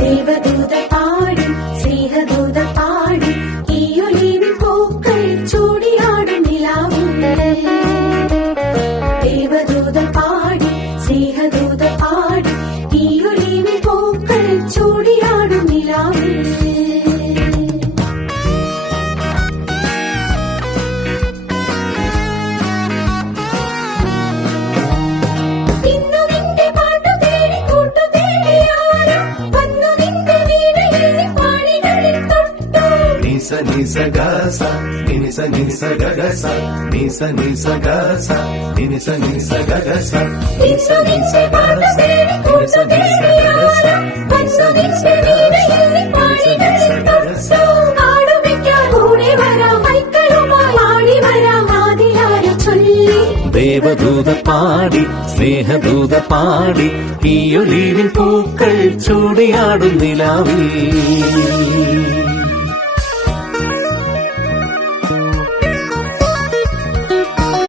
ദേവദൂത പാടി സ്നേഹദൂത പാടി ഈയൊലിവിൻ പൂക്കൾ ചൂടിയാടും നിലാവിൽ. ദേവദൂത പാടി സ്നേഹദൂത പാടി ഈയൊലിവിൻ പൂക്കൾ ചൂടിയാടും നിലാവിൽ. Nisa gasa, nisa nisa gagasa, nisa nisa gasa, nisa nisa gagasa, nisa nisa gasa, nisa nisa gasa, nisa nisa gasa, nisa nisa gasa. ദേവദൂത പാടി സ്നേഹദൂത പാടി ഈയൊലിവിൻ പൂക്കൾ ചൂടിയാടും നിലാവിൽ.